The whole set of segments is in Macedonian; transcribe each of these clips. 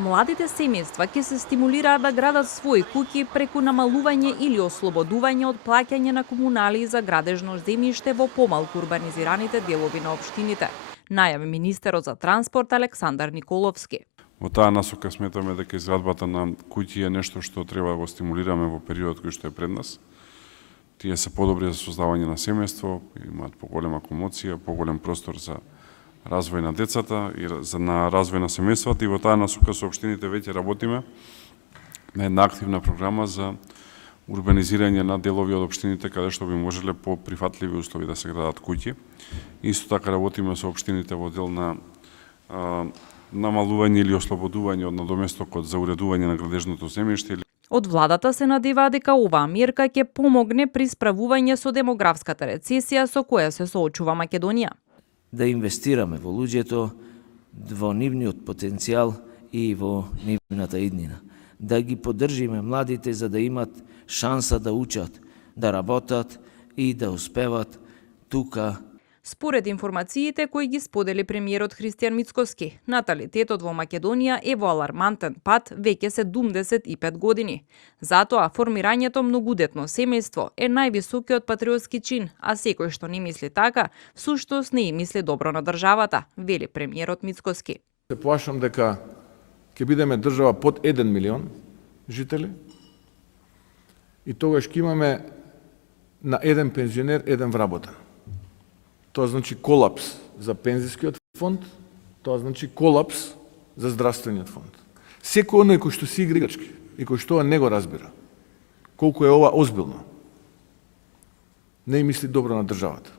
Младите семејства ќе се стимулираат да градат своји куќи преку намалување или ослободување од плаќање на комунали за градежно земјиште во помалку урбанизираните делови на општините, најави министерот за транспорт Александар Николовски. Во таа насока сметаме дека изградбата на куќи е нешто што треба да го стимулираме во периодот кој што е пред нас. Тие се подобри за создавање на семејство, имаат поголема комоција, поголем простор за развој на децата и на развој на семејствата, и во таа насока со општините веќе работиме на една активна програма за урбанизирање на делови од општините каде што би можеле по прифатливи услови да се градат куќи. Исто така работиме со општините во дел на намалување или ослободување од надоместокот за уредување на градежното земјиште. Од владата се надеваа дека оваа мерка ќе помогне при справување со демографската рецесија со која се соочува Македонија. Да инвестираме во луѓето, во нивниот потенцијал и во нивната иднина. Да ги поддржиме младите за да имат шанса да учат, да работат и да успеват тука. Според информациите кои ги сподели премиерот Христијан Мицкоски, наталитетот во Македонија е во алармантен пат веќе 75 години. Затоа формирањето многудетно семејство е највисокиот патриотски чин, а секој што не мисли така, всушност не и мисли добро на државата, вели премиерот Мицкоски. Се плашам дека ќе бидеме држава под 1 милион жители и тогаш ќе имаме на еден пензионер еден вработен. Тоа значи колапс за пензискиот фонд, тоа значи колапс за здравствениот фонд. Секој оној кој што си игра играчки и кој што не го разбира, колку е ова озбилно, не мисли добро на државата.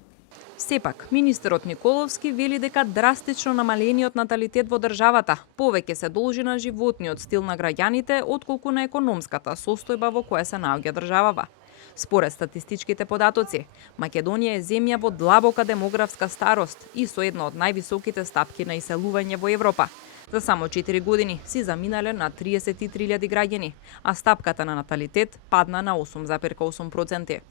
Сепак, министерот Николовски вели дека драстично намалениот наталитет во државата повеќе се должи на животниот стил на граѓаните отколку на економската состојба во која се наоѓа државава. Според статистичките податоци, Македонија е земја во длабока демографска старост и со една од највисоките стапки на иселување во Европа. За само 4 години си заминале на 33.000 граѓани, а стапката на наталитет падна на 8,8%.